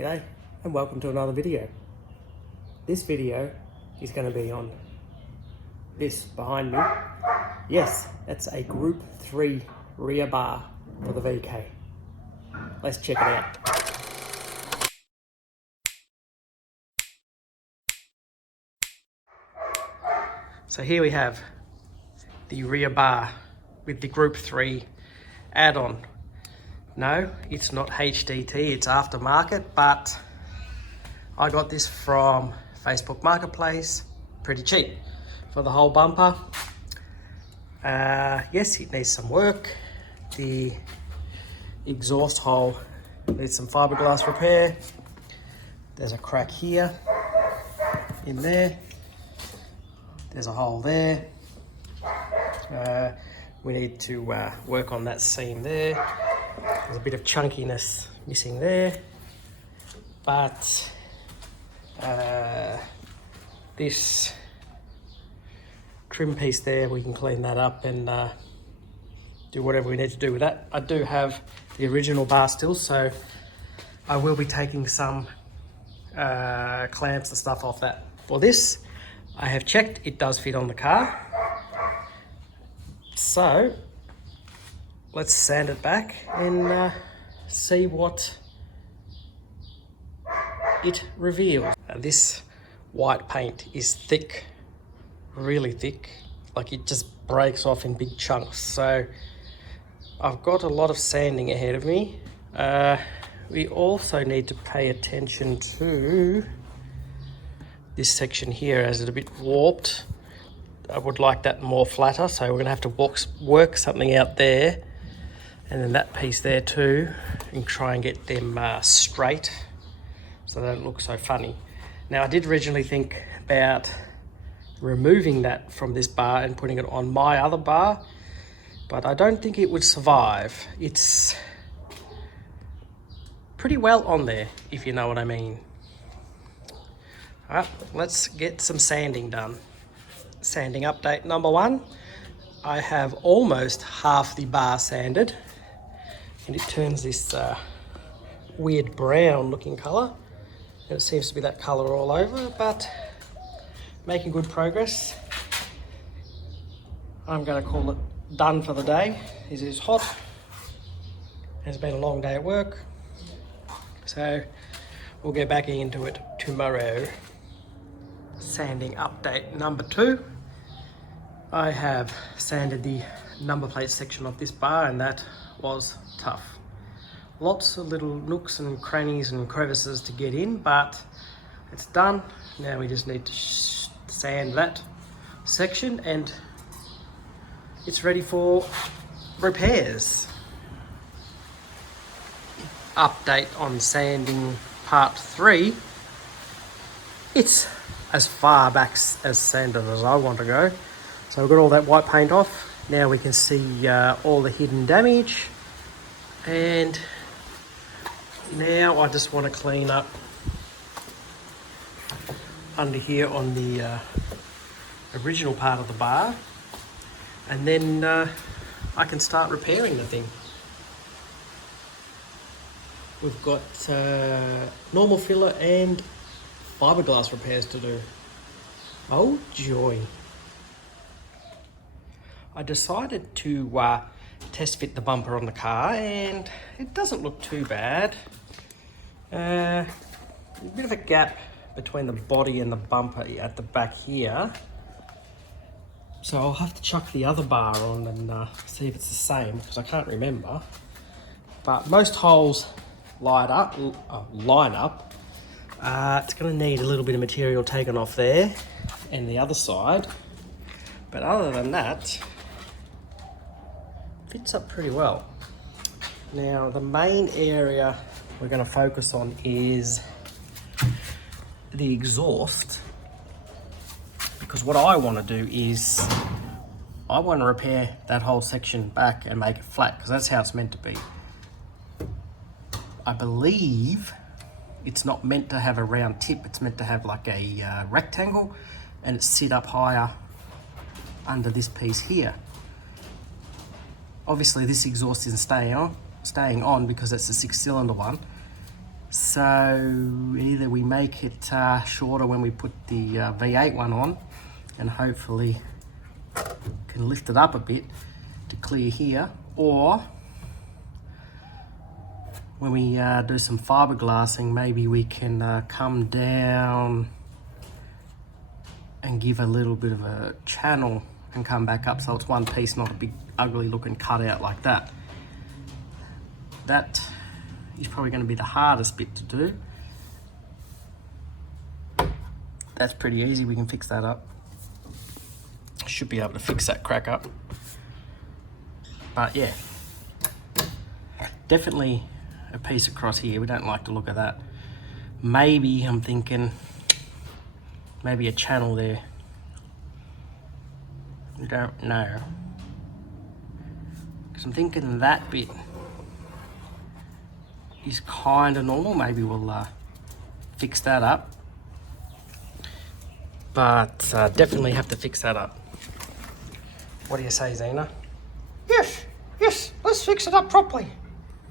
G'day and welcome to another video. This video is going to be on this behind me. Yes, that's a Group 3 rear bar for the VK. Let's check it out. So here we have the rear bar with the Group 3 add-on. No, it's not HDT, it's aftermarket, but I got this from Facebook Marketplace, pretty cheap for the whole bumper. Yes, it needs some work. The exhaust hole needs some fiberglass repair. There's a crack here, in there. There's a hole there. We need to work on that seam there. There's a bit of chunkiness missing there, but this trim piece there, we can clean that up and do whatever we need to do with that. I do have the original bar still, so I will be taking some clamps and stuff off that. For this, I have checked, it does fit on the car. So let's sand it back and see what it reveals. This white paint is thick, really thick, like it just breaks off in big chunks. So I've got a lot of sanding ahead of me. We also need to pay attention to this section here, as it's a bit warped. I would like that more flatter, so we're gonna have to work something out there. And then that piece there too, and try and get them straight so they don't look so funny. Now I did originally think about removing that from this bar and putting it on my other bar, but I don't think it would survive. It's pretty well on there, if you know what I mean. All right, let's get some sanding done. Sanding update number 1. I have almost half the bar sanded. And it turns this weird brown looking colour, and it seems to be that colour all over, but making good progress. I'm going to call it done for the day. It is hot, it's been a long day at work, so we'll get back into it tomorrow. Sanding update number 2. I have sanded the number plate section of this bar, and that was tough. Lots of little nooks and crannies and crevices to get in, but it's done. Now we just need to sand that section and it's ready for repairs. Update on sanding part 3. It's as far back as sanded as I want to go. So we've got all that white paint off. Now we can see all the hidden damage, and now I just want to clean up under here on the original part of the bar, and then I can start repairing the thing. We've got normal filler and fiberglass repairs to do. Oh joy. I decided to test fit the bumper on the car, and it doesn't look too bad. A bit of a gap between the body and the bumper at the back here. So I'll have to chuck the other bar on and see if it's the same, because I can't remember. But most holes line up. It's going to need a little bit of material taken off there and the other side. But other than that, fits up pretty well. Now the main area we're going to focus on is the exhaust, because what I want to do is I want to repair that whole section back and make it flat, because that's how it's meant to be. I believe it's not meant to have a round tip, it's meant to have like a rectangle, and it's sit up higher under this piece here. Obviously this exhaust isn't staying on because it's a 6-cylinder one. So either we make it shorter when we put the V8 one on, and hopefully can lift it up a bit to clear here, or when we do some fiberglassing, maybe we can come down and give a little bit of a channel and come back up so it's one piece, not a big ugly looking cutout like that. That is probably going to be the hardest bit to do. That's pretty easy, we can fix that up. Should be able to fix that crack up. But yeah, definitely a piece across here. We don't like the look of that. Maybe I'm thinking maybe a channel there. I don't know. Because I'm thinking that bit is kind of normal. Maybe we'll fix that up. But definitely have to fix that up. What do you say, Zena? Yes, let's fix it up properly.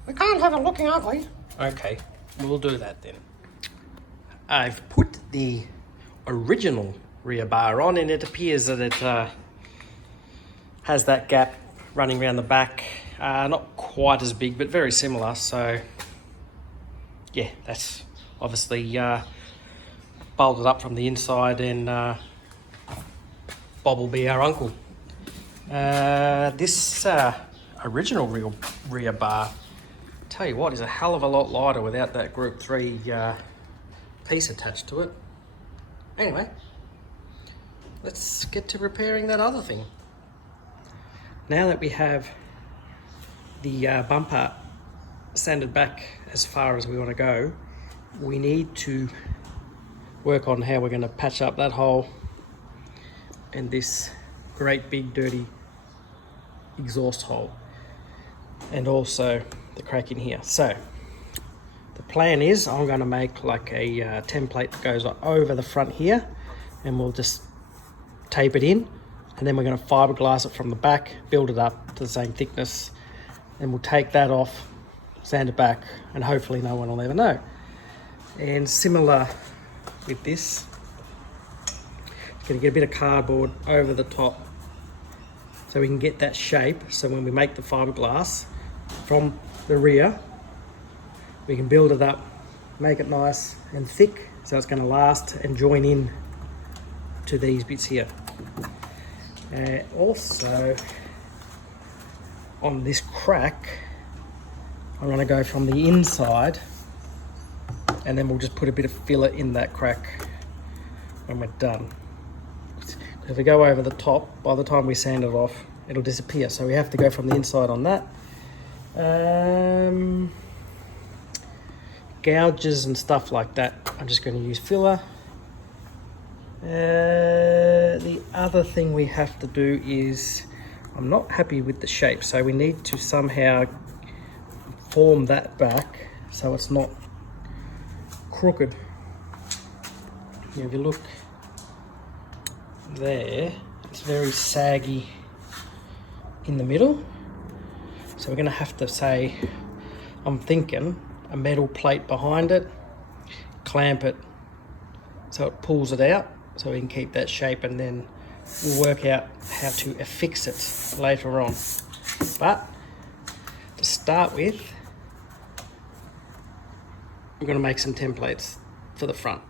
We can't have it looking ugly. Okay, we'll do that then. I've put the original rear bar on, and it appears that it has that gap running around the back. Not quite as big, but very similar. So yeah, that's obviously bolted up from the inside, and Bob will be our uncle. This original rear bar, tell you what, is a hell of a lot lighter without that Group 3 piece attached to it. Anyway, let's get to repairing that other thing. Now that we have the bumper sanded back as far as we want to go, we need to work on how we're going to patch up that hole and this great big dirty exhaust hole, and also the crack in here. So the plan is I'm going to make like a template that goes over the front here, and we'll just tape it in, and then we're going to fiberglass it from the back, build it up to the same thickness, and we'll take that off, sand it back, and hopefully no one will ever know. And similar with this, going to get a bit of cardboard over the top so we can get that shape, so when we make the fiberglass from the rear, we can build it up, make it nice and thick, so it's going to last and join in to these bits here. Also on this crack, I'm going to go from the inside, and then we'll just put a bit of filler in that crack when we're done. If we go over the top, by the time we sand it off, it'll disappear. So we have to go from the inside on that. Gouges and stuff like that, I'm just going to use filler. The other thing we have to do is, I'm not happy with the shape, so we need to somehow form that back so it's not crooked. If you look there, it's very saggy in the middle, so we're going to have to say, I'm thinking a metal plate behind it, clamp it so it pulls it out, so we can keep that shape, and then we'll work out how to affix it later on. But to start with, we're going to make some templates for the front.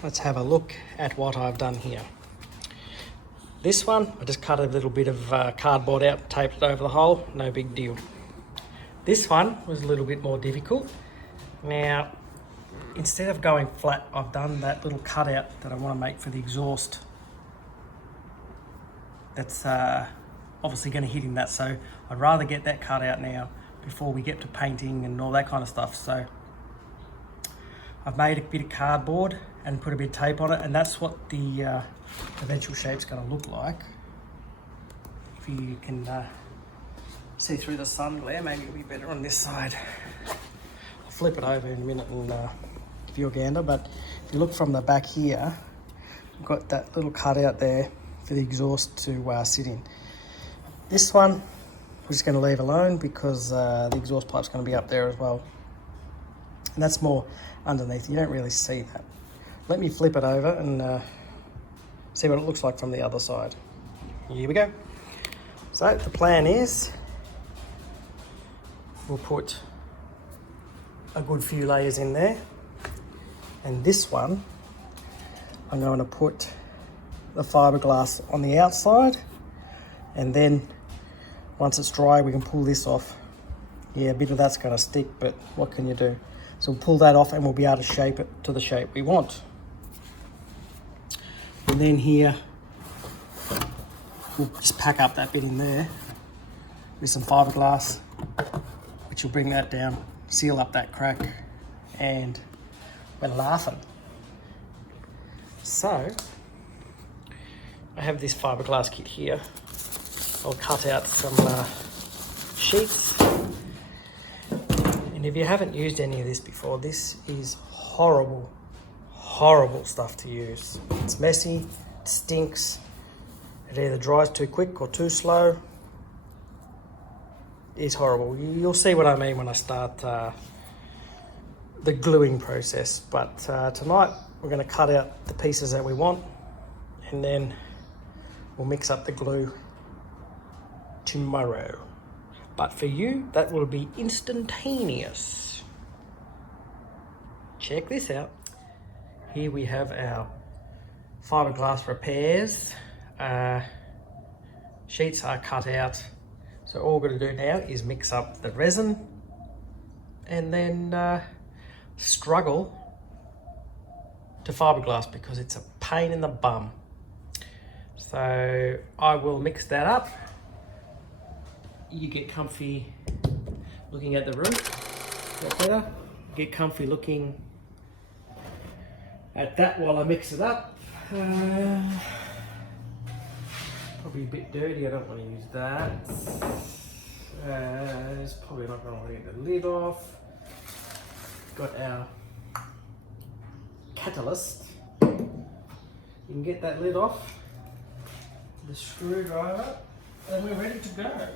Let's have a look at what I've done here. This one, I just cut a little bit of cardboard out, taped it over the hole, no big deal. This one was a little bit more difficult. Now, instead of going flat, I've done that little cutout that I want to make for the exhaust. That's obviously going to hit in that, so I'd rather get that cut out now before we get to painting and all that kind of stuff. So I've made a bit of cardboard and put a bit of tape on it, and that's what the eventual shape's going to look like. If you can see through the sun glare, maybe it'll be better on this side. I'll flip it over in a minute and give you a gander, but if you look from the back here, we've got that little cutout there for the exhaust to sit in. This one we're just going to leave alone because the exhaust pipe's going to be up there as well. And that's more underneath. You don't really see that. Let me flip it over and see what it looks like from the other side. Here we go. So the plan is we'll put a good few layers in there. And this one, I'm going to put the fiberglass on the outside, and then once it's dry, we can pull this off. Yeah, a bit of that's going to stick, but what can you do? So we'll pull that off and we'll be able to shape it to the shape we want. And then here, we'll just pack up that bit in there with some fiberglass, which will bring that down, seal up that crack, and we're laughing. So, I have this fiberglass kit here. I'll cut out some sheets. And if you haven't used any of this before, this is horrible, horrible stuff to use. It's messy, it stinks, it either dries too quick or too slow. It's horrible. You'll see what I mean when I start the gluing process. But tonight we're going to cut out the pieces that we want, and then we'll mix up the glue tomorrow. But for you, that will be instantaneous. Check this out. Here we have our fiberglass repairs. Sheets are cut out. So all we're going to do now is mix up the resin and then struggle to fiberglass because it's a pain in the bum. So I will mix that up. You get comfy looking at the room. Is that better? Get comfy looking at that while I mix it up. Probably a bit dirty, I don't want to use that. It's probably not going to get the lid off. Got our catalyst. You can get that lid off, the screwdriver, and we're ready to go.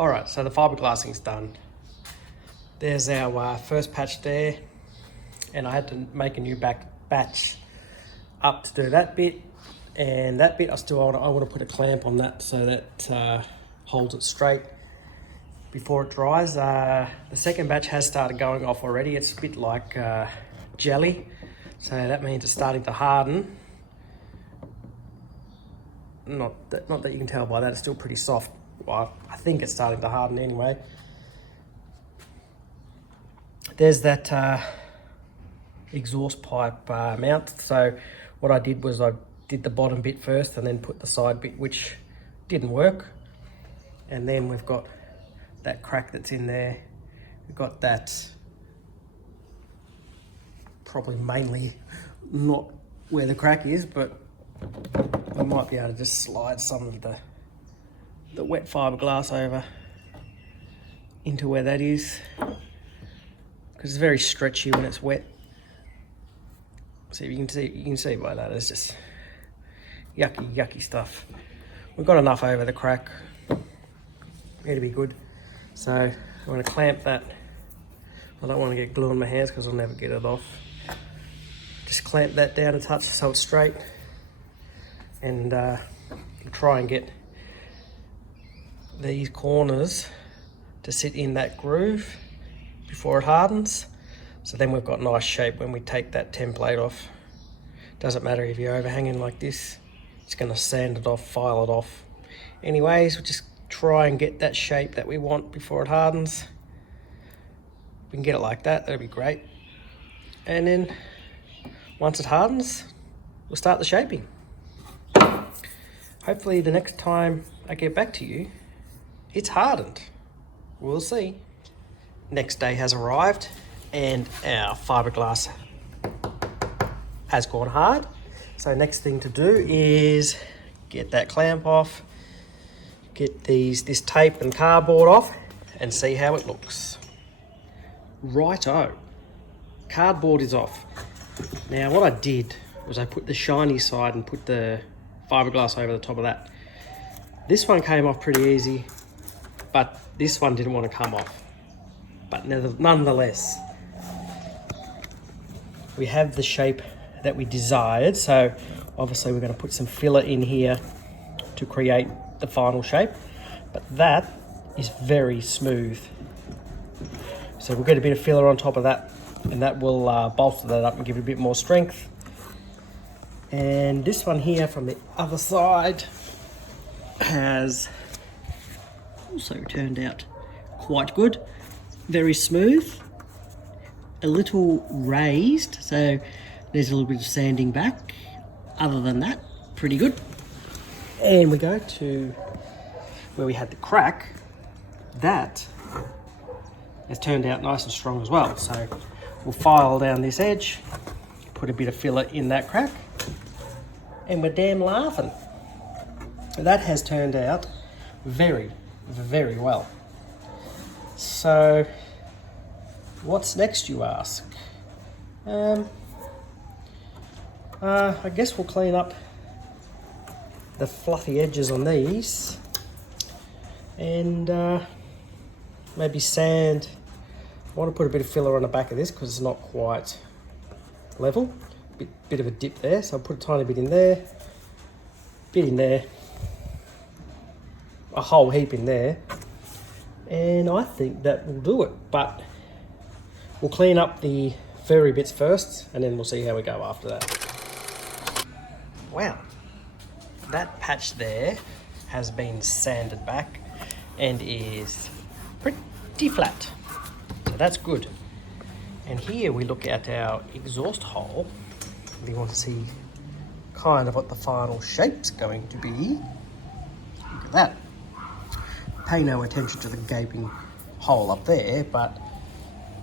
All right, so the fiberglassing's done. There's our first patch there, and I had to make a new batch up to do that bit, and that bit I want to put a clamp on that so that holds it straight before it dries. The second batch has started going off already. It's a bit like jelly, so that means it's starting to harden. Not that you can tell by that, it's still pretty soft. Well, I think it's starting to harden anyway. There's that exhaust pipe mount. So what I did was I did the bottom bit first and then put the side bit, which didn't work. And then we've got that crack that's in there. We've got that, probably mainly not where the crack is, but I might be able to just slide some of the wet fiberglass over into where that is, because it's very stretchy when it's wet. So you can see by that, it's just yucky stuff. We've got enough over the crack. It'll be good. So I'm going to clamp that. I don't want to get glue on my hands because I'll never get it off. Just clamp that down a touch so it's straight, and try and get these corners to sit in that groove before it hardens. So then we've got nice shape when we take that template off. Doesn't matter if you're overhanging like this, it's going to sand it off, file it off. Anyways, we'll just try and get that shape that we want before it hardens. If we can get it like that, that'll be great. And then once it hardens, we'll start the shaping. Hopefully the next time I get back to you, it's hardened. We'll see. Next day has arrived and our fiberglass has gone hard. So next thing to do is get that clamp off, get this tape and cardboard off, and see how it looks. Righto, cardboard is off. Now what I did was I put the shiny side and put the fiberglass over the top of that. This one came off pretty easy, but this one didn't want to come off. But nonetheless, we have the shape that we desired. So obviously we're going to put some filler in here to create the final shape, but that is very smooth. So we'll get a bit of filler on top of that, and that will bolster that up and give it a bit more strength. And this one here from the other side has also turned out quite good. Very smooth, a little raised, so there's a little bit of sanding back. Other than that, pretty good. And we go to where we had the crack. That has turned out nice and strong as well. So we'll file down this edge, put a bit of filler in that crack, and we're damn laughing. That has turned out very, very well. So what's next, you ask? I guess we'll clean up the fluffy edges on these and maybe sand. I want to put a bit of filler on the back of this because it's not quite level. Bit of a dip there, so I'll put a tiny bit in there, bit in there, a whole heap in there, and I think that will do it. But we'll clean up the furry bits first and then we'll see how we go after that. Wow, that patch there has been sanded back and is pretty flat, so that's good. And here we look at our exhaust hole. We want to see kind of what the final shape's going to be. Look at that. Pay no attention to the gaping hole up there, but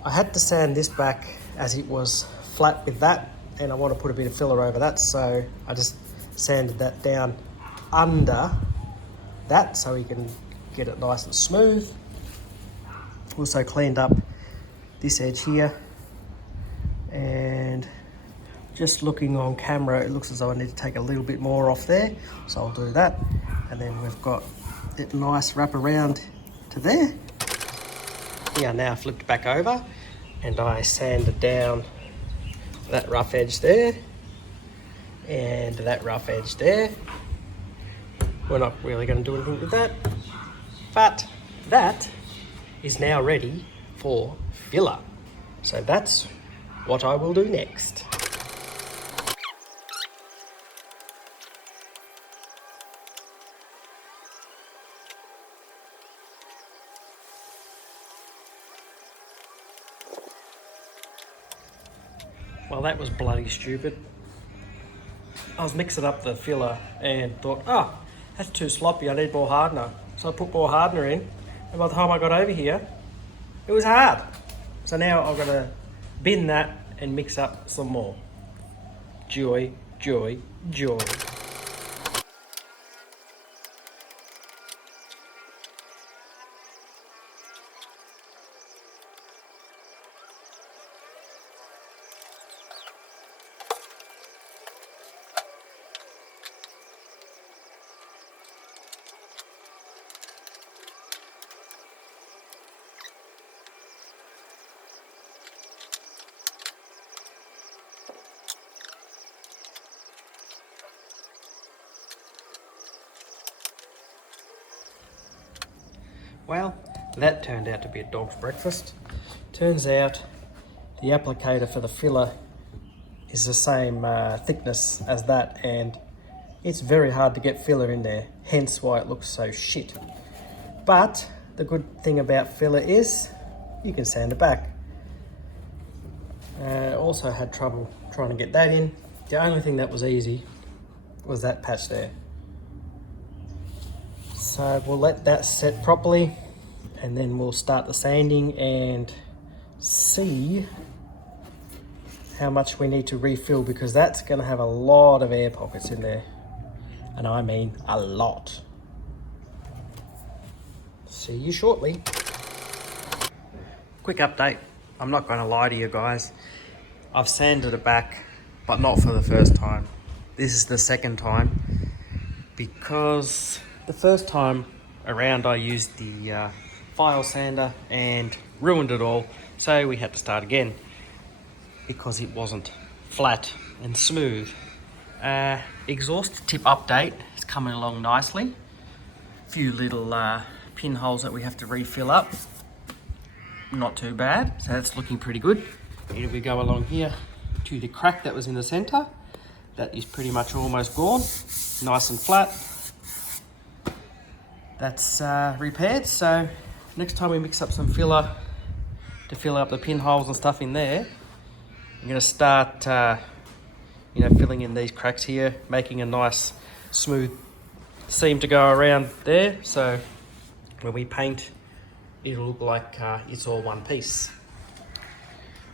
I had to sand this back as it was flat with that, and I want to put a bit of filler over that, so I just sanded that down under that so we can get it nice and smooth. Also cleaned up this edge here, and just looking on camera it looks as though I need to take a little bit more off there, so I'll do that. And then we've got it nice wrap around to to there. We are now flipped back over and I sanded down that rough edge there and that rough edge there. We're not really going to do anything with that, but that is now ready for filler. So that's what I will do next. Well, that was bloody stupid. I was mixing up the filler and thought, oh, that's too sloppy, I need more hardener. So I put more hardener in, and by the time I got over here, it was hard. So now I've got to bin that and mix up some more. Joy, joy, joy. Well, that turned out to be a dog's breakfast. Turns out the applicator for the filler is the same thickness as that, and it's very hard to get filler in there, hence why it looks so shit. But the good thing about filler is you can sand it back. Also had trouble trying to get that in. The only thing that was easy was that patch there. So we'll let that set properly and then we'll start the sanding and see how much we need to refill, because that's going to have a lot of air pockets in there, and I mean a lot. See you shortly. Quick update, I'm not going to lie to you guys, I've sanded it back, but not for the first time. This is the second time, because the first time around I used the file sander and ruined it all, so we had to start again because it wasn't flat and smooth. Exhaust tip update is coming along nicely. A few little pinholes that we have to refill up. Not too bad, so that's looking pretty good. Here we go along here to the crack that was in the center. That is pretty much almost gone, nice and flat. That's repaired, so next time we mix up some filler to fill up the pinholes and stuff in there, I'm going to start filling in these cracks here, making a nice smooth seam to go around there, so when we paint it'll look like it's all one piece.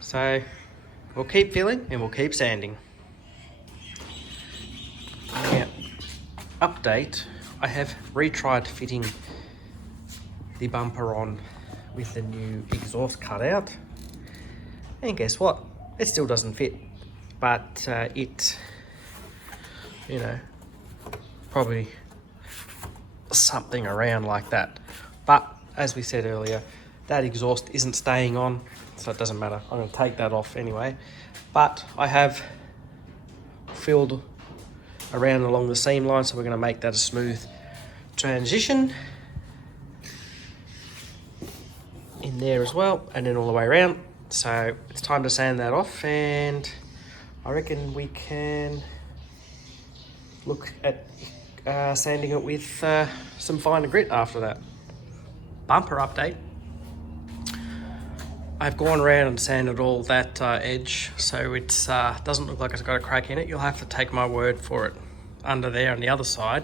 So we'll keep filling and we'll keep sanding. Now, update, I have retried fitting the bumper on with the new exhaust cutout, and guess what, it still doesn't fit, but it, probably something around like that. But as we said earlier, that exhaust isn't staying on, so it doesn't matter. I'm going to take that off anyway, but I have filled around along the seam line, so we're going to make that a smooth transition in there as well, and then all the way around. So it's time to sand that off, and I reckon we can look at sanding it with some finer grit after that. Bumper update, I've gone around and sanded all that edge, so it doesn't look like it's got a crack in it. You'll have to take my word for it. Under there on the other side,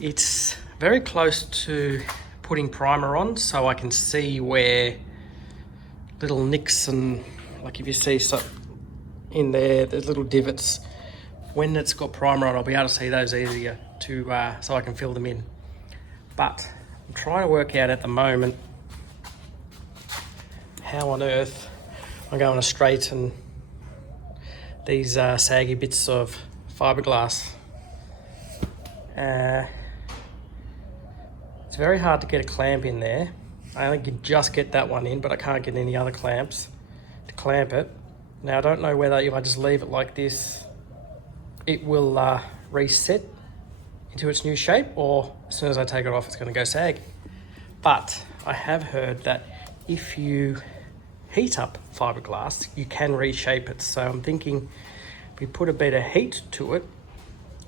it's very close to putting primer on, so I can see where little nicks and, like, if you see some in there, there's little divots. When it's got primer on, I'll be able to see those easier to so I can fill them in. But I'm trying to work out at the moment how on earth I'm going to straighten these saggy bits of fiberglass. It's It's very hard to get a clamp in there. I only can just get that one in, but I can't get any other clamps to clamp it. Now I don't know whether if I just leave it like this, it will reset into its new shape, or as soon as I take it off, it's going to go sag. But I have heard that if you heat up fiberglass, you can reshape it. So I'm thinking if we put a bit of heat to it,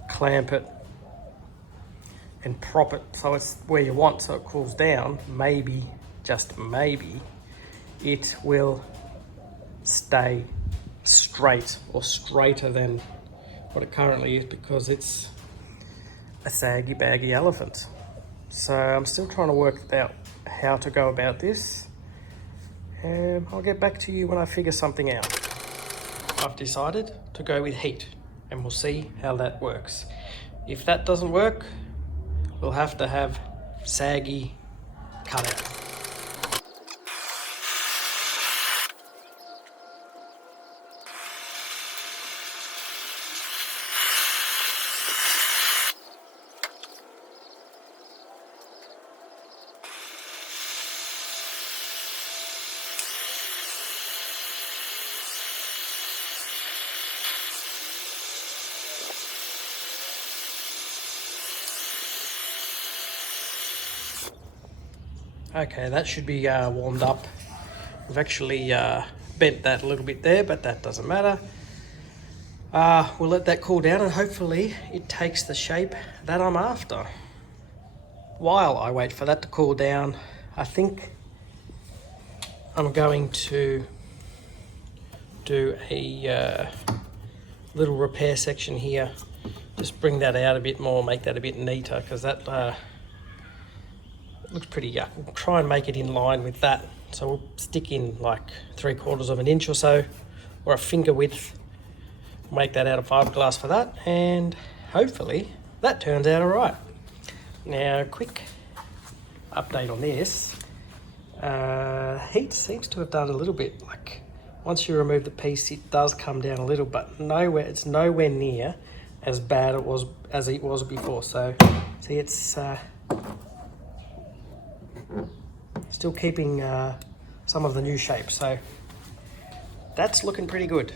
clamp it, and prop it so it's where you want, so it cools down, maybe, just maybe, it will stay straight or straighter than what it currently is, because it's a saggy baggy elephant. So I'm still trying to work out how to go about this, and I'll get back to you when I figure something out. I've decided to go with heat, and we'll see how that works. If that doesn't work, we'll have to have saggy cutout. Okay, that should be warmed up. We've actually bent that a little bit there, but that doesn't matter. We'll let that cool down, and hopefully it takes the shape that I'm after. While I wait for that to cool down, I think I'm going to do a little repair section here. Just bring that out a bit more, make that a bit neater, because that looks pretty yuck. We'll try and make it in line with that. So we'll stick in like 3/4 of an inch or so, or a finger width. Make that out of fiberglass for that, and hopefully that turns out all right. Now, quick update on this. Heat seems to have done a little bit. Like once you remove the piece, it does come down a little, but it's nowhere near as bad as it was before. So see, it's still keeping some of the new shape, so that's looking pretty good.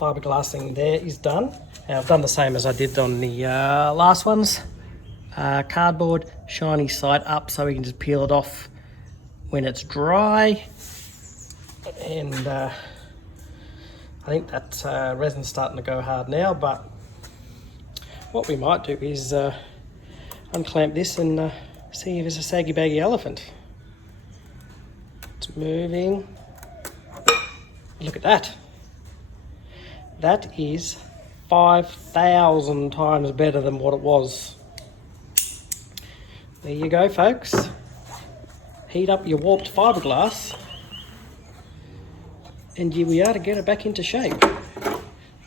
Fiberglassing there is done. Now I've done the same as I did on the last ones. Cardboard, shiny side up, so we can just peel it off when it's dry. And I think that resin's starting to go hard now, but what we might do is unclamp this and see if it's a saggy baggy elephant. It's moving. Look at that. That is 5,000 times better than what it was. There you go, folks. Heat up your warped fiberglass, and here we are to get it back into shape.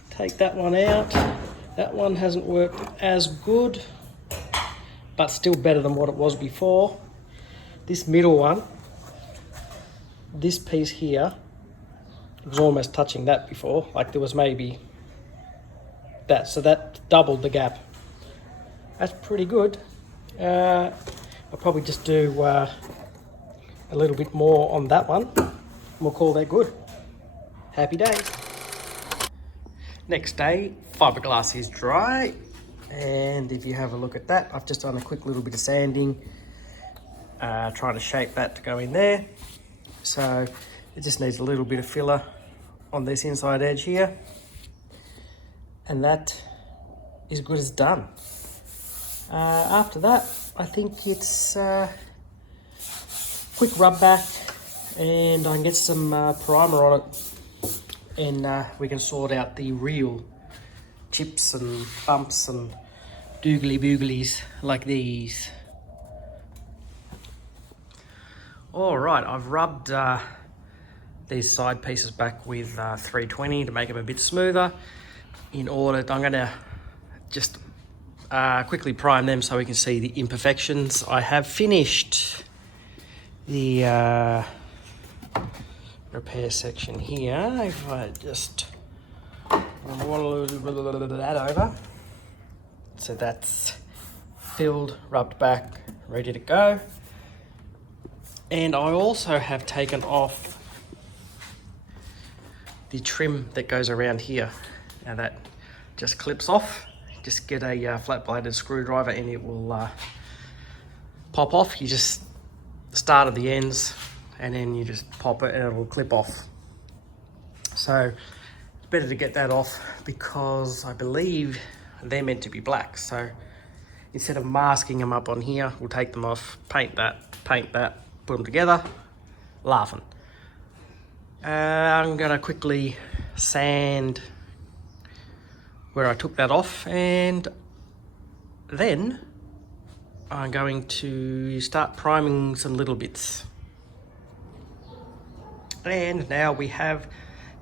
Take that one out. That one hasn't worked as good, but still better than what it was before. This middle one, this piece here, was almost touching that before, like there was maybe that, so that doubled the gap. That's pretty good. I'll probably just do a little bit more on that one. We'll call that good. Happy days. Next day, fiberglass is dry, and if you have a look at that, I've just done a quick little bit of sanding, trying to shape that to go in there. So it just needs a little bit of filler on this inside edge here, and that is good as done. After that, I think it's quick rub back, and I can get some primer on it, and we can sort out the real chips and bumps and doogly booglies like these. All right, I've rubbed these side pieces back with 320 to make them a bit smoother. I'm gonna just quickly prime them so we can see the imperfections. I have finished the repair section here. If I just roll that over, so that's filled, rubbed back, ready to go. And I also have taken off the trim that goes around here. Now that just clips off. Just get a flat bladed screwdriver and it will pop off. You just start at the ends and then you just pop it and it will clip off. So it's better to get that off because I believe they're meant to be black. So instead of masking them up on here, we'll take them off, paint that, put them together, laughing. I'm gonna quickly sand where I took that off, and then I'm going to start priming some little bits. And now we have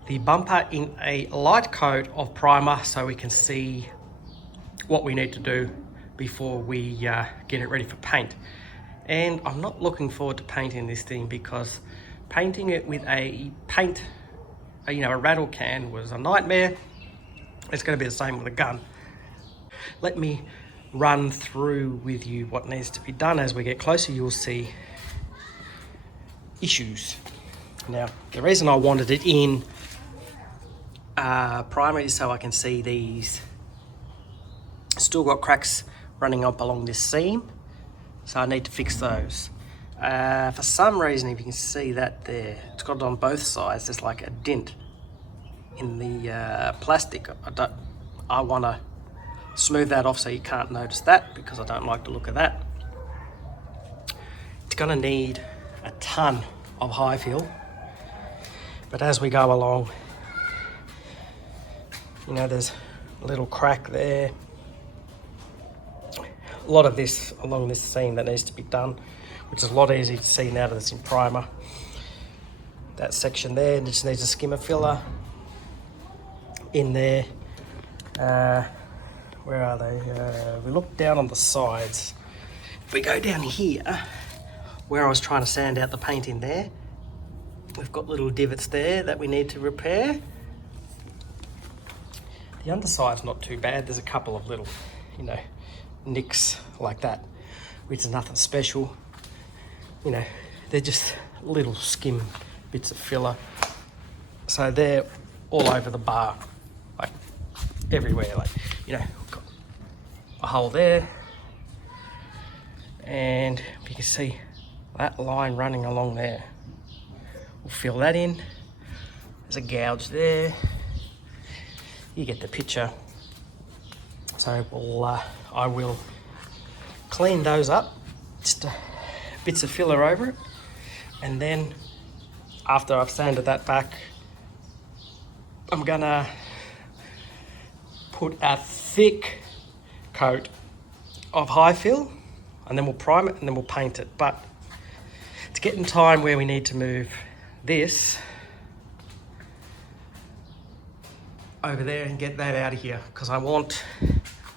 the bumper in a light coat of primer so we can see what we need to do before we get it ready for paint. And I'm not looking forward to painting this thing because painting it with a rattle can was a nightmare. It's going to be the same with a gun. Let me run through with you what needs to be done. As we get closer, you'll see issues. Now, the reason I wanted it in primer is so I can see these still got cracks running up along this seam, so I need to fix those. For some reason, if you can see that there, it's got it on both sides. There's like a dent in the plastic. I want to smooth that off so you can't notice that because I don't like the look of that. It's going to need a ton of high fill, but as we go along, you know, there's a little crack there. A lot of this along this seam that needs to be done, which is a lot easier to see now that it's in primer. That section there just needs a skimmer filler in there. Where are they? We look down on the sides. If we go down here, where I was trying to sand out the paint in there, we've got little divots there that we need to repair. The underside's not too bad. There's a couple of little, nicks like that, which is nothing special. They're just little skim bits of filler. So they're all over the bar, like everywhere. We've got a hole there, and if you can see that line running along there, we'll fill that in. There's a gouge there. You get the picture. So I will clean those up, just bits of filler over it, and then after I've sanded that back, I'm gonna put a thick coat of high fill, and then we'll prime it and then we'll paint it. But it's getting time where we need to move this over there and get that out of here because I want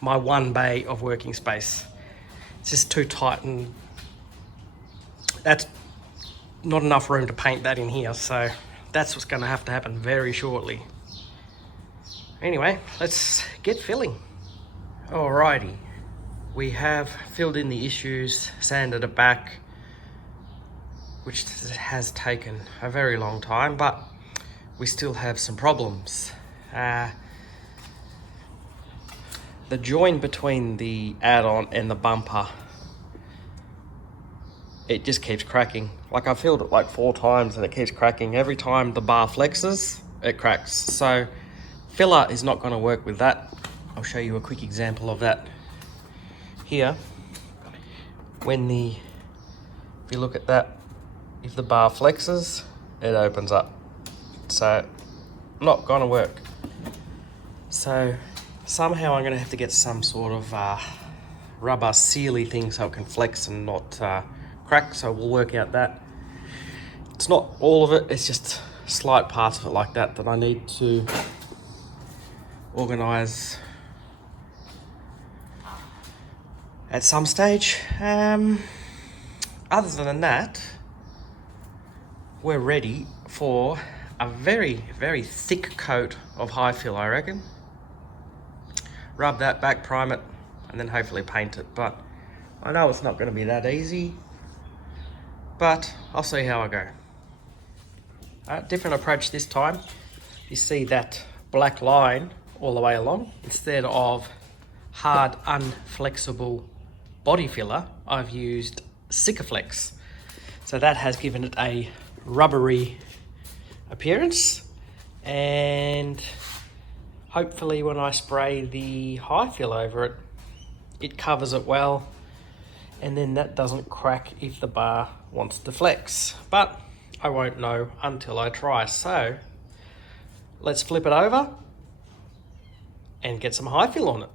my one bay of working space. It's just too tight and that's not enough room to paint that in here, so that's what's going to have to happen very shortly. Anyway, let's get filling. Alrighty, we have filled in the issues, sanded it back, which has taken a very long time, but we still have some problems. The join between the add-on and the bumper, it just keeps cracking. Like I filled it like 4 times and it keeps cracking. Every time the bar flexes, it cracks. So filler is not going to work with that. I'll show you a quick example of that here. If you look at that, if the bar flexes, it opens up. So not going to work. So somehow I'm going to have to get some sort of rubber sealy thing so it can flex and not crack. So we'll work out that. It's not all of it, it's just slight parts of it like that I need to organise at some stage. Other than that, we're ready for a very, very thick coat of high fill, I reckon. Rub that back, prime it, and then hopefully paint it. But I know it's not going to be that easy, but I'll see how I go. Different approach this time. You see that black line all the way along? Instead of hard, unflexible body filler, I've used Sikaflex. So that has given it a rubbery appearance, and hopefully when I spray the high fill over it, it covers it well, and then that doesn't crack if the bar wants to flex. But I won't know until I try. So let's flip it over and get some high fill on it.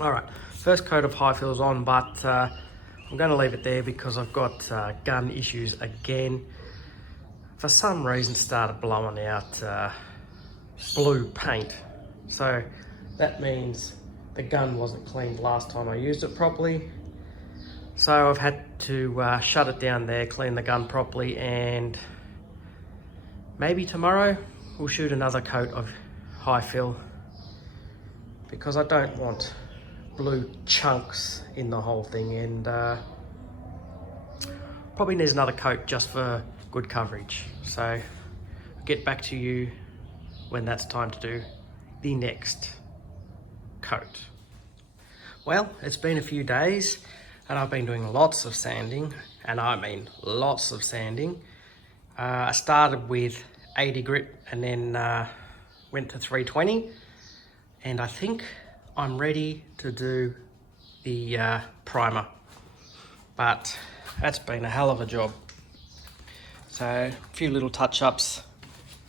All right, first coat of high fill's on, but I'm going to leave it there because I've got gun issues again. For some reason started blowing out blue paint. So that means the gun wasn't cleaned last time I used it properly. So I've had to shut it down there, clean the gun properly, and maybe tomorrow we'll shoot another coat of high fill, because I don't want blue chunks in the whole thing, and probably needs another coat just for good coverage. So I'll get back to you when that's time to do the next coat. Well, it's been a few days and I've been doing lots of sanding, and I mean lots of sanding. I started with 80 grit and then went to 320, and I think I'm ready to do the primer, but that's been a hell of a job. So a few little touch-ups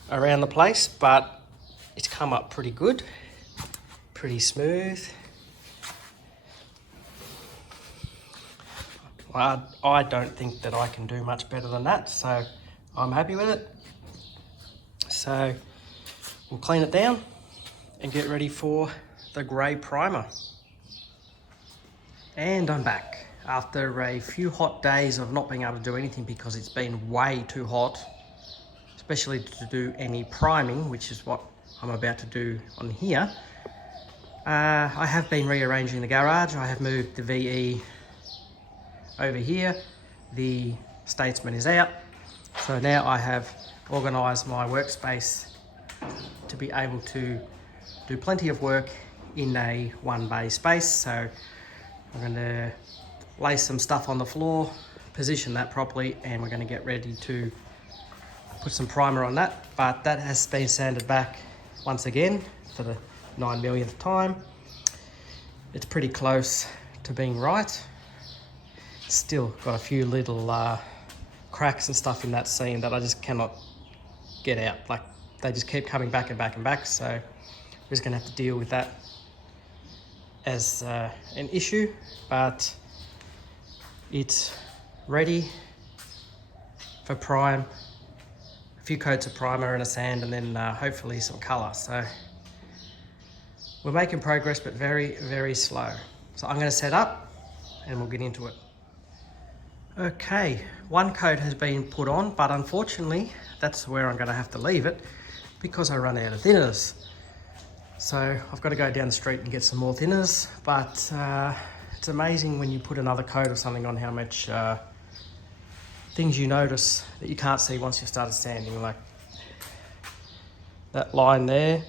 around the place, but it's come up pretty good, pretty smooth. I don't think that I can do much better than that, so I'm happy with it. So we'll clean it down and get ready for the grey primer. And I'm back after a few hot days of not being able to do anything because it's been way too hot, especially to do any priming, which is what I'm about to do on here. I have been rearranging the garage. I have moved the VE over here. The Statesman is out. So now I have organised my workspace to be able to do plenty of work in a one bay space. So I'm going to lay some stuff on the floor, position that properly, and we're going to get ready to put some primer on that. But that has been sanded back once again for the 9 millionth time. It's pretty close to being right. Still got a few little cracks and stuff in that seam that I just cannot get out. Like, they just keep coming back and back and back, so we're just going to have to deal with that as an issue. But it's ready for prime, a few coats of primer and a sand, and then hopefully some colour. So we're making progress, but very, very slow. So I'm going to set up and we'll get into it. Okay, one coat has been put on, but unfortunately that's where I'm going to have to leave it because I run out of thinners. So I've got to go down the street and get some more thinners, but it's amazing when you put another coat or something on how much things you notice that you can't see once you've started sanding. Like that line there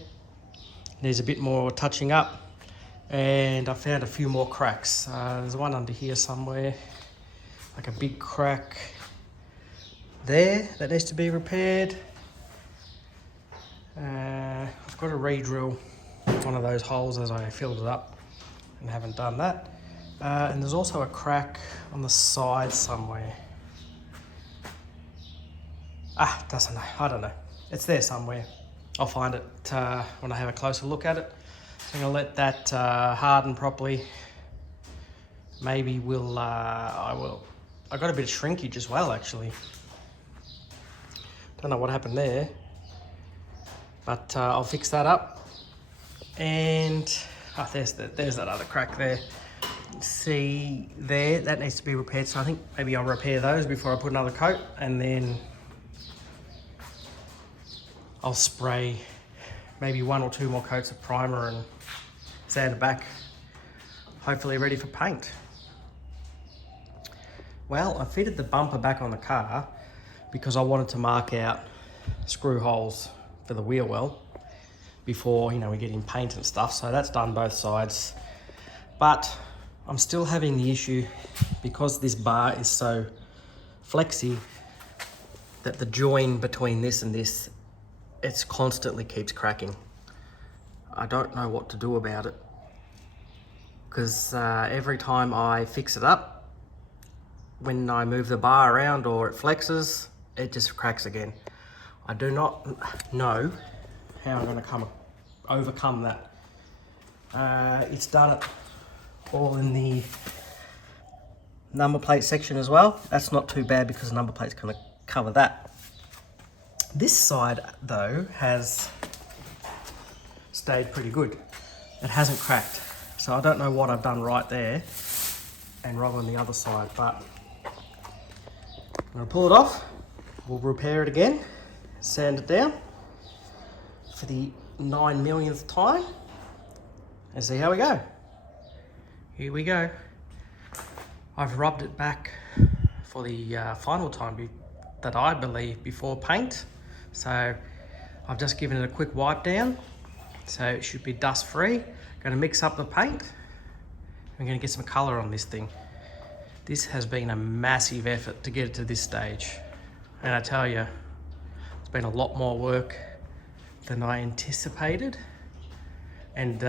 needs a bit more touching up, and I found a few more cracks. There's one under here somewhere, like a big crack there that needs to be repaired. I've got to re-drill one of those holes as I filled it up and haven't done that. And there's also a crack on the side somewhere. Doesn't know, I don't know. It's there somewhere. I'll find it when I have a closer look at it. So I'm gonna let that harden properly. Maybe I got a bit of shrinkage as well, actually. Don't know what happened there, but I'll fix that up. And there's that other crack there. See there, that needs to be repaired. So I think maybe I'll repair those before I put another coat, and then I'll spray maybe 1 or 2 more coats of primer and sand it back. Hopefully ready for paint. Well, I fitted the bumper back on the car because I wanted to mark out screw holes for the wheel well before, we get in paint and stuff. So that's done both sides. But I'm still having the issue because this bar is so flexy that the join between this and this, it constantly keeps cracking. I don't know what to do about it because every time I fix it up, when I move the bar around or it flexes, it just cracks again. I do not know how I'm going to overcome that. It's done it all in the number plate section as well. That's not too bad because the number plate's going to cover that. This side though has stayed pretty good. It hasn't cracked. So I don't know what I've done right there and wrong on the other side, but I'm going to pull it off. We'll repair it again, sand it down for the 9 millionth time and see how we go. Here we go. I've rubbed it back for the final time that I believe before paint. So I've just given it a quick wipe down. So it should be dust free. Going to mix up the paint. I'm going to get some color on this thing. This has been a massive effort to get it to this stage. And I tell you, it's been a lot more work than I anticipated. And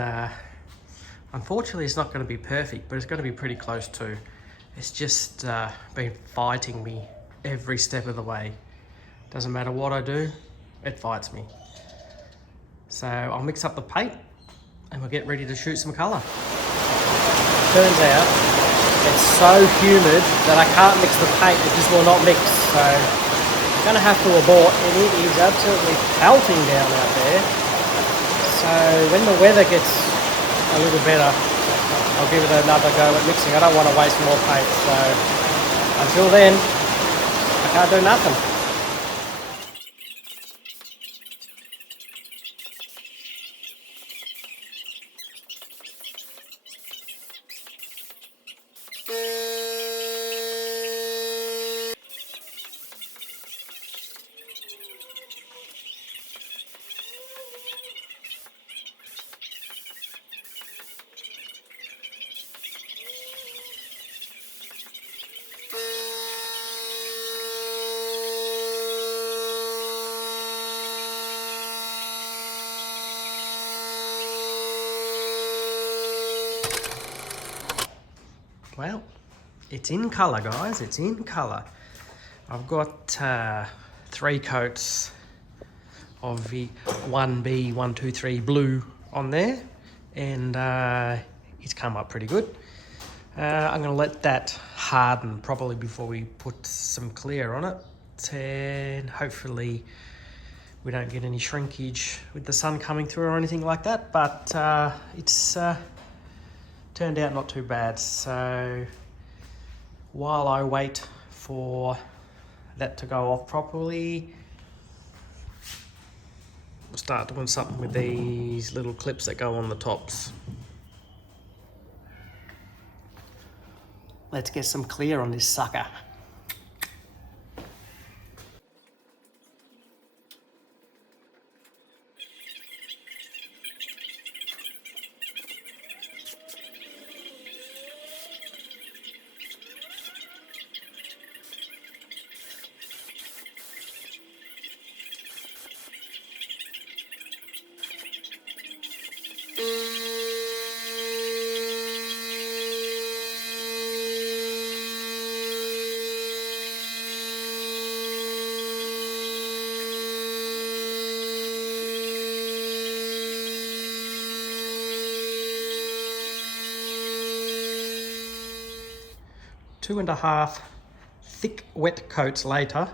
unfortunately, it's not going to be perfect, but it's going to be pretty close too. It's just been fighting me every step of the way. Doesn't matter what I do, it fights me. So I'll mix up the paint and we'll get ready to shoot some colour. Turns out it's so humid that I can't mix the paint, it just will not mix. So I'm going to have to abort, and it is absolutely pelting down out there. So when the weather gets a little better, I'll give it another go at mixing. I don't want to waste more paint, so until then, I can't do nothing. Well, it's in colour, guys, it's in colour. I've got 3 coats of the 1B, 1, 2, 3 blue on there, and it's come up pretty good. I'm going to let that harden properly before we put some clear on it, and hopefully we don't get any shrinkage with the sun coming through or anything like that, but it's turned out not too bad. So while I wait for that to go off properly, we'll start doing something with these little clips that go on the tops. Let's get some clear on this sucker. Two and a half thick wet coats later,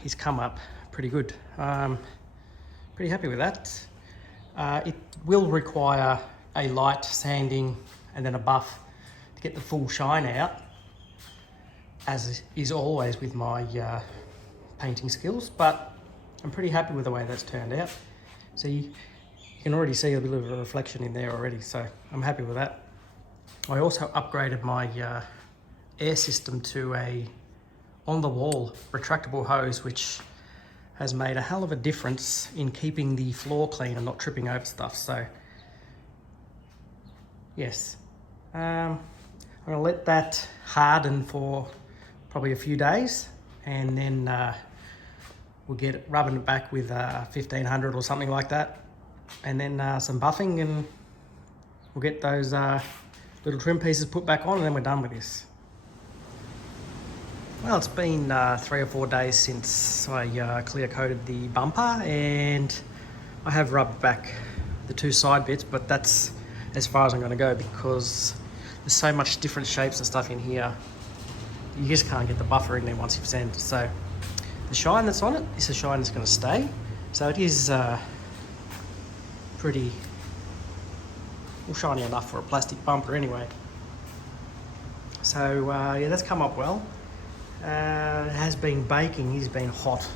he's come up pretty good. Pretty happy with that. It will require a light sanding and then a buff to get the full shine out, as is always with my painting skills, but I'm pretty happy with the way that's turned out. So you can already see a bit of a reflection in there already, so I'm happy with that. I also upgraded my air system to a on-the-wall retractable hose, which has made a hell of a difference in keeping the floor clean and not tripping over stuff. So yes, I'm gonna let that harden for probably a few days, and then we'll get it rubbing it back with 1500 or something like that, and then some buffing, and we'll get those little trim pieces put back on, and then we're done with this. Well, it's been 3 or 4 days since I clear coated the bumper, and I have rubbed back the two side bits, but that's as far as I'm going to go because there's so much different shapes and stuff in here. You just can't get the buffer in there once you've sanded. So the shine that's on it is the shine that's going to stay. So it is pretty shiny enough for a plastic bumper anyway. So yeah, that's come up well. It has been baking. He's been hot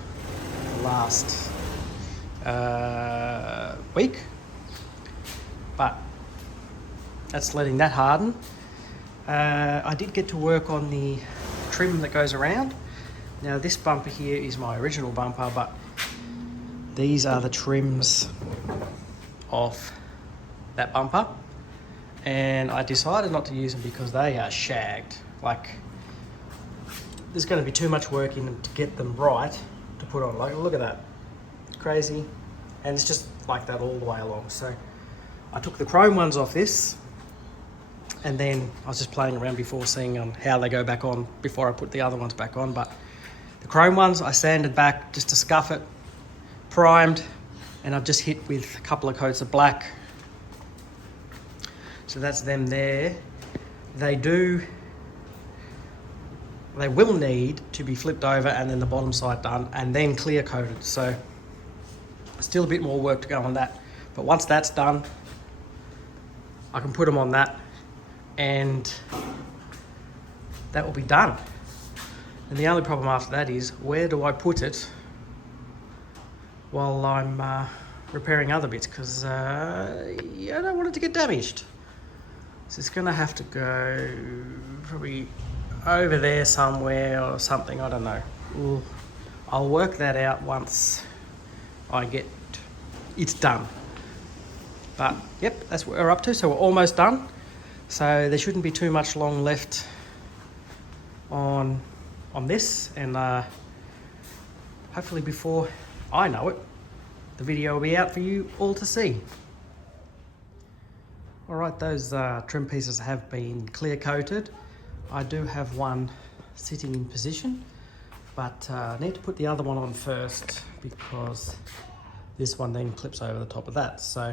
the last week, but that's letting that harden. I did get to work on the trim that goes around. Now this bumper here is my original bumper, but these are the trims of that bumper, and I decided not to use them because they are shagged. Like, there's going to be too much work in them to get them right to put on. Like, look at that, crazy, and it's just like that all the way along. So I took the chrome ones off this, and then I was just playing around before, seeing how they go back on before I put the other ones back on. But the chrome ones I sanded back just to scuff it, primed, and I've just hit with a couple of coats of black. So that's them there. They will need to be flipped over and then the bottom side done and then clear coated. So still a bit more work to go on that. But once that's done, I can put them on that and that will be done. And the only problem after that is, where do I put it while I'm repairing other bits? Because I don't want it to get damaged. So it's gonna have to go probably over there somewhere or something, I don't know. I'll work that out once I get it's done. But yep, that's what we're up to. So we're almost done. So there shouldn't be too much long left on this, and hopefully before I know it, the video will be out for you all to see. All right, those trim pieces have been clear coated. I do have one sitting in position, but I need to put the other one on first because this one then clips over the top of that. So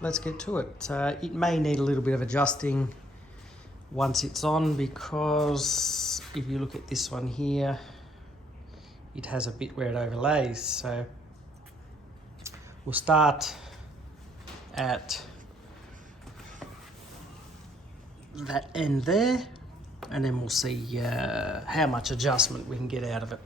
let's get to it. It may need a little bit of adjusting once it's on, because if you look at this one here, it has a bit where it overlays. So we'll start at that end there, and then we'll see how much adjustment we can get out of it.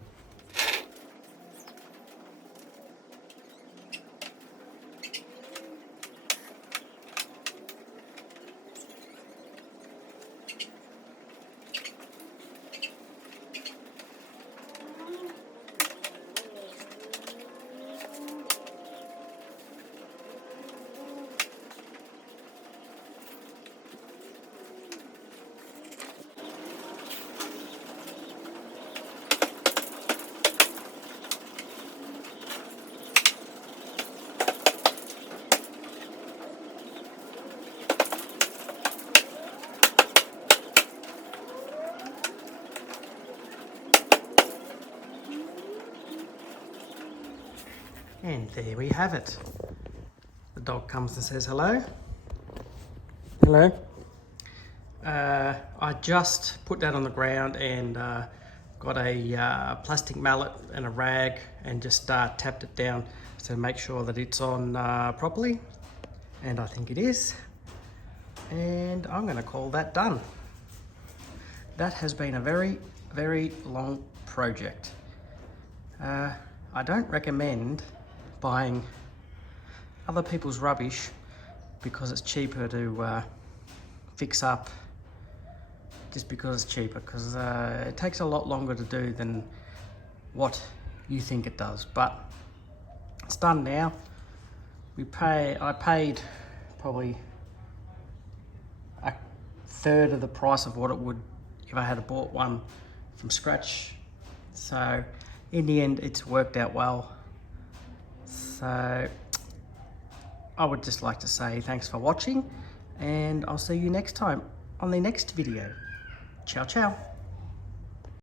And there we have it. The dog comes and says hello. Hello. I just put that on the ground and got a plastic mallet and a rag and just tapped it down to make sure that it's on properly. And I think it is. And I'm going to call that done. That has been a very, very long project. I don't recommend buying other people's rubbish because it's cheaper to fix up just because it's cheaper, because it takes a lot longer to do than what you think it does. But it's done now. I paid probably a third of the price of what it would if I had bought one from scratch. So in the end, it's worked out well. So I would just like to say thanks for watching, and I'll see you next time on the next video. Ciao, ciao.